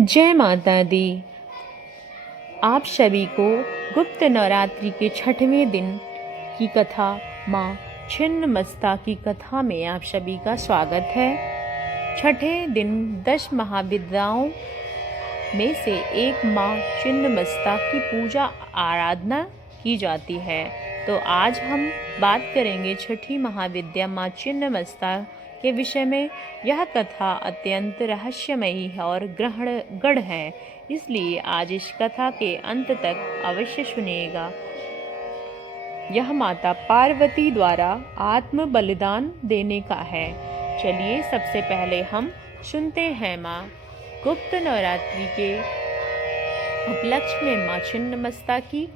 जय माता दी। आप सभी को गुप्त नवरात्रि के छठवें दिन की कथा माँ छिन्नमस्ता की कथा में आप सभी का स्वागत है। छठे दिन 10 महाविद्याओं में से एक माँ छिन्नमस्ता की पूजा आराधना की जाती है। तो आज हम बात करेंगे छठी महाविद्या माँ छिन्नमस्ता के विषय में। यह कथा अत्यंत रहस्यमयी है और गढ़ है, इसलिए आज इस कथा के अंत तक अवश्य सुनिएगा। यह माता पार्वती द्वारा आत्म बलिदान देने का है। चलिए सबसे पहले हम सुनते हैं माँ गुप्त नवरात्रि के उपलक्ष्य में माँ छिन्नमस्ता की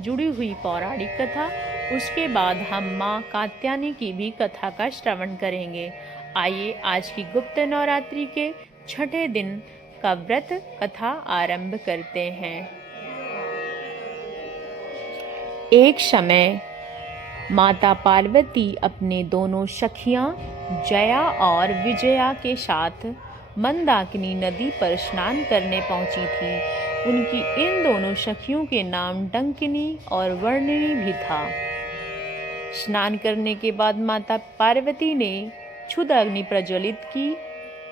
जुड़ी हुई पौराणिक कथा। उसके बाद हम माँ कात्यायनी की भी कथा का श्रवण करेंगे। आइए आज की गुप्त नवरात्रि के छठे दिन का व्रत कथा आरंभ करते हैं। एक समय माता पार्वती अपने दोनों सखियां जया और विजया के साथ मंदाकिनी नदी पर स्नान करने पहुंची थी। उनकी इन दोनों सखियों के नाम डंकिनी और वर्णिनी भी था। स्नान करने के बाद माता पार्वती ने क्षुद अग्नि प्रज्वलित की।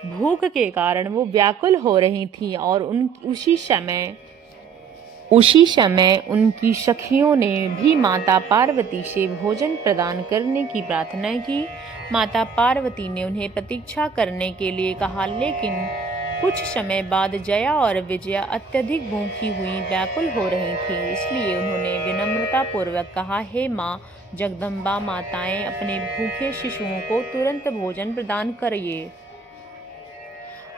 भूख के कारण वो व्याकुल हो रही थी और उसी समय उनकी सखियों ने भी माता पार्वती से भोजन प्रदान करने की प्रार्थना की। माता पार्वती ने उन्हें प्रतीक्षा करने के लिए कहा, लेकिन कुछ समय बाद जया और विजया अत्यधिक भूखी हुई व्याकुल हो रही थी। इसलिए उन्होंने विनम्रता पूर्वक कहा, हे माँ जगदम्बा माताएं, अपने भूखे शिशुओं को तुरंत भोजन प्रदान करिए।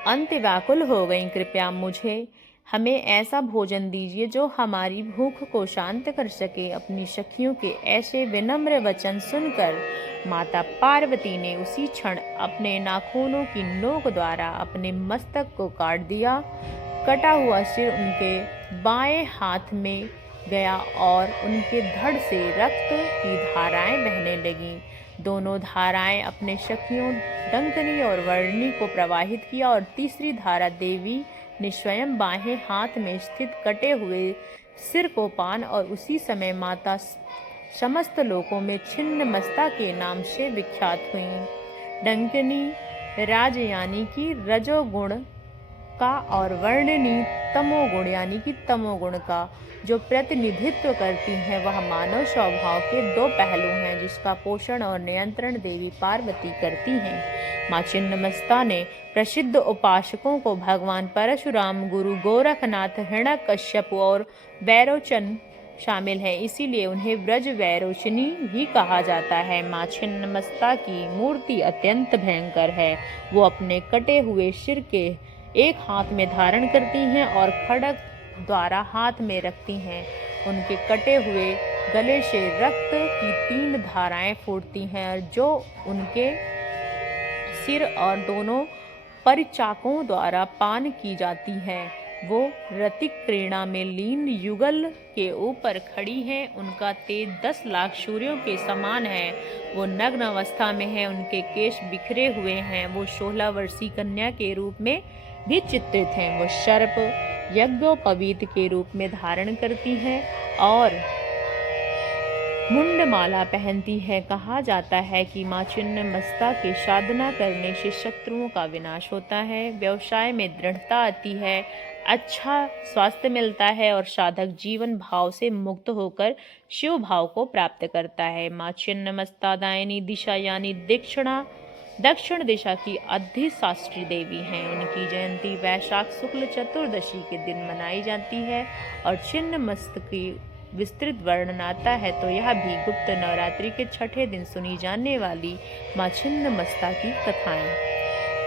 अंत व्याकुल हो गई, कृपया हमें ऐसा भोजन दीजिए जो हमारी भूख को शांत कर सके। अपनी सखियों के ऐसे विनम्र वचन सुनकर माता पार्वती ने उसी क्षण अपने नाखूनों की नोक द्वारा अपने मस्तक को काट दिया। कटा हुआ सिर उनके बाएं हाथ में गया और उनके धड़ से रक्त की धाराएं बहने लगीं। दोनों धाराएं अपने सखियों डंकिनी और वर्णिनी को प्रवाहित किया और तीसरी धारा देवी ने स्वयं बाएं हाथ में स्थित कटे हुए सिर को पान और उसी समय माता समस्त लोकों में छिन्नमस्ता के नाम से विख्यात हुई। डंकिनी राजयानी की रजोगुण का और वर्णिनी तमोगुण यानी कि तमोगुण का जो प्रतिनिधित्व करती हैं। वह मानव स्वभाव के दो पहलू हैं, जिसका पोषण और नियंत्रण देवी पार्वती करती हैं। माँ छिन्नमस्ता ने प्रसिद्ध उपासकों को भगवान परशुराम, गुरु गोरखनाथ, हिरण्यकश्यप और वैरोचन शामिल है, इसीलिए उन्हें व्रज वैरोचनी भी कहा जाता है। माँ छिन्नमस्ता की मूर्ति अत्यंत भयंकर है। वो अपने कटे हुए सिर के एक हाथ में धारण करती हैं और खड्ग द्वारा हाथ में रखती हैं। उनके कटे हुए गले से रक्त की 3 धाराएं फूटती हैं, जो उनके सिर और दोनों परिचाकों द्वारा पान की जाती हैं। वो रतिक क्रीड़ा में लीन युगल के ऊपर खड़ी हैं। उनका तेज 10 लाख सूर्यों के समान है। वो नग्न अवस्था में है, उनके केश बिखरे हुए हैं। वो 16 वर्षीय कन्या के रूप में भी चित्रित हैं। वो सर्प यज्ञोपवीत के रूप में धारण करती हैं और मुंडमाला पहनती है। कहा जाता है कि माँ छिन्नमस्ता के साधना करने से शत्रुओं का विनाश होता है, व्यवसाय में दृढ़ता आती है, अच्छा स्वास्थ्य मिलता है और साधक जीवन भाव से मुक्त होकर शिव भाव को प्राप्त करता है। माँ छिन्नमस्ता दायनी दिशा यानी दक्षिण दिशा की अधिशास्त्री देवी हैं। उनकी जयंती वैशाख शुक्ल चतुर्दशी के दिन मनाई जाती है और छिन्नमस्त की विस्तृत वर्णन आता है। तो यह भी गुप्त नवरात्रि के छठे दिन सुनी जाने वाली माँ छिन्नमस्ता की कथाएं।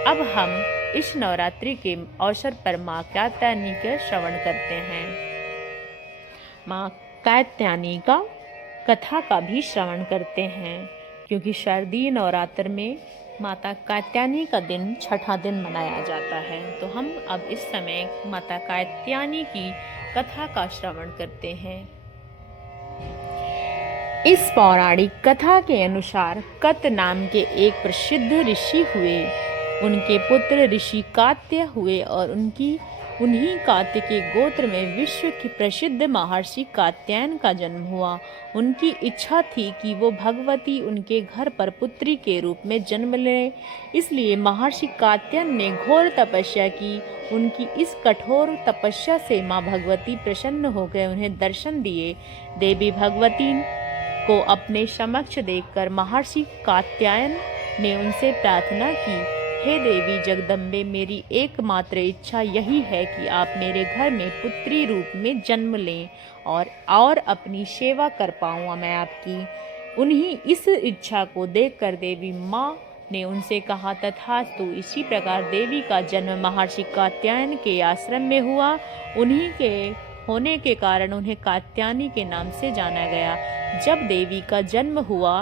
अब हम इस नवरात्रि के अवसर पर माँ कात्यायनी का श्रवण करते हैं। माँ कात्यायनी का कथा का भी श्रवण करते हैं, क्योंकि शारदीय नवरात्र में माता कात्यायनी का दिन छठा दिन मनाया जाता है। तो हम अब इस समय माता कात्यायनी की कथा का श्रवण करते हैं। इस पौराणिक कथा के अनुसार कत नाम के एक प्रसिद्ध ऋषि हुए। उनके पुत्र ऋषि कात्य हुए और उन्हीं कात्य के गोत्र में विश्व की प्रसिद्ध महर्षि कात्यायन का जन्म हुआ। उनकी इच्छा थी कि वो भगवती उनके घर पर पुत्री के रूप में जन्म ले, इसलिए महर्षि कात्यायन ने घोर तपस्या की। उनकी इस कठोर तपस्या से माँ भगवती प्रसन्न होकर उन्हें दर्शन दिए। देवी भगवती को अपने समक्ष देखकर महर्षि कात्यायन ने उनसे प्रार्थना की, हे देवी जगदम्बे, मेरी एकमात्र इच्छा यही है कि आप मेरे घर में पुत्री रूप में जन्म लें और अपनी सेवा कर पाऊँ मैं आपकी। उन्हीं इस इच्छा को देखकर देवी माँ ने उनसे कहा, तथास्तु। इसी प्रकार देवी का जन्म महर्षि कात्यायन के आश्रम में हुआ। उन्हीं के होने के कारण उन्हें कात्यायनी के नाम से जाना गया। जब देवी का जन्म हुआ,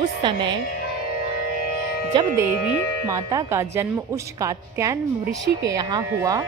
उस समय जब देवी माता का जन्म उस कात्यायन ऋषि के यहाँ हुआ,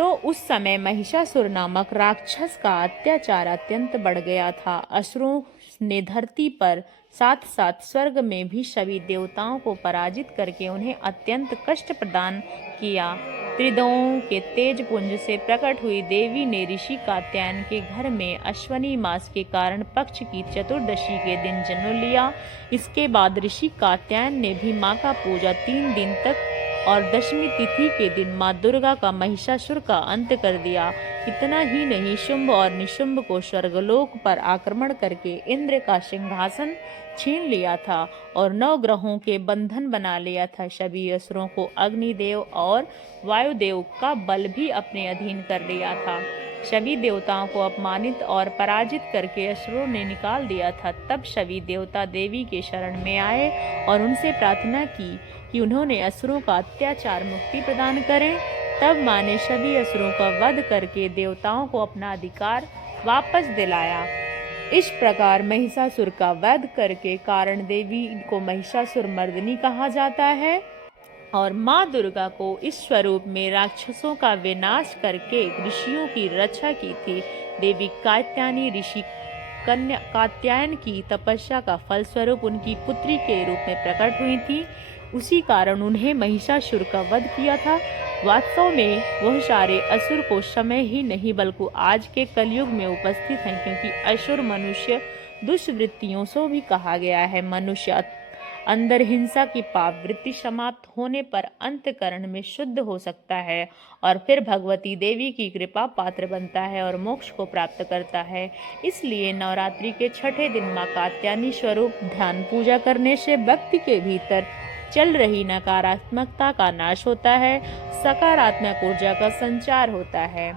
उस समय महिषासुर नामक राक्षस का अत्याचार अत्यंत बढ़ गया था। असुरों ने धरती पर साथ साथ स्वर्ग में भी सभी देवताओं को पराजित करके उन्हें अत्यंत कष्ट प्रदान किया। त्रिदों के तेज पुंज से प्रकट हुई देवी ने ऋषि कात्यायन के घर में अश्वनी मास के कारण पक्ष की चतुर्दशी के दिन जन्म लिया। इसके बाद ऋषि कात्यायन ने भी माँ का पूजा 3 दिन तक और दशमी तिथि के दिन माँ दुर्गा का महिषासुर का अंत कर दिया। इतना ही नहीं, शुंभ और निशुंभ को स्वर्गलोक पर आक्रमण करके इंद्र का सिंहासन छीन लिया था और 9 ग्रहों के बंधन बना लिया था। सभी असुरों को अग्निदेव और वायुदेव का बल भी अपने अधीन कर लिया था। सभी देवताओं को अपमानित और पराजित करके असुरों ने निकाल दिया था। तब सभी देवता देवी के शरण में आए और उनसे प्रार्थना की कि उन्होंने असुरों का अत्याचार मुक्ति प्रदान करें। तब माँ ने सभी असुरों का वध करके देवताओं को अपना अधिकार वापस दिलाया। इस प्रकार महिषासुर का वध करके कारण देवी को महिषासुर मर्दिनी कहा जाता है और माँ दुर्गा को इस स्वरूप में राक्षसों का विनाश करके ऋषियों की रक्षा की थी। देवी कात्यायनी ऋषि कात्यायन की तपस्या का फलस्वरूप उनकी पुत्री के रूप में प्रकट हुई थी। उसी कारण उन्हें महिषासुर का वध किया था। वास्तव में वह सारे असुर को समय ही नहीं बल्कि आज के कलयुग में उपस्थित हैं, क्योंकि असुर मनुष्य दुष्वृत्तियों से भी कहा गया है। मनुष्य अंदर हिंसा की पाप वृत्ति समाप्त होने पर अंतकरण में शुद्ध हो सकता है और फिर भगवती देवी की कृपा पात्र बनता है और मोक्ष को प्राप्त करता है। इसलिए नवरात्रि के 6ठे दिन माँ कात्यायनी स्वरूप ध्यान पूजा करने से व्यक्ति के भीतर चल रही नकारात्मकता का नाश होता है, सकारात्मक ऊर्जा का संचार होता है,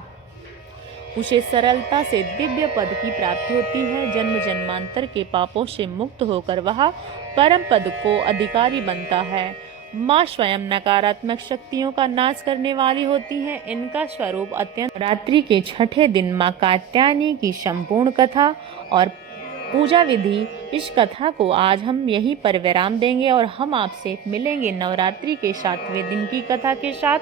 उसे सरलता से दिव्य पद की प्राप्ति होती है। जन्म जन्मांतर के पापों से मुक्त होकर वह परम पद को अधिकारी बनता है। माँ स्वयं नकारात्मक शक्तियों का नाश करने वाली होती है। इनका स्वरूप अत्यंत। रात्रि के 6ठे दिन माँ कात्यायनी की संपूर्ण कथा और पूजा विधि, इस कथा को आज हम यहीं पर विराम देंगे और हम आपसे मिलेंगे नवरात्रि के 7वें दिन की कथा के साथ।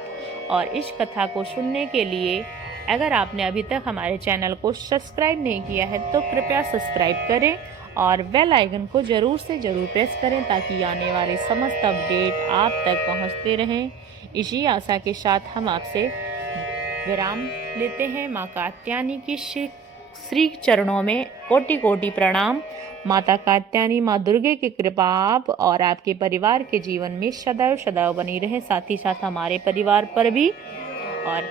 और इस कथा को सुनने के लिए अगर आपने अभी तक हमारे चैनल को सब्सक्राइब नहीं किया है तो कृपया सब्सक्राइब करें और बेल आइकन को ज़रूर से ज़रूर प्रेस करें ताकि आने वाले समस्त अपडेट आप तक पहुंचते रहें। इसी आशा के साथ हम आपसे विराम लेते हैं। माँ कात्यायनी की श्री चरणों में कोटि कोटि प्रणाम। माता कात्यायनी माँ दुर्गे की कृपा आप और आपके परिवार के जीवन में सदैव सदैव बनी रहे, साथ ही साथ हमारे परिवार पर भी। और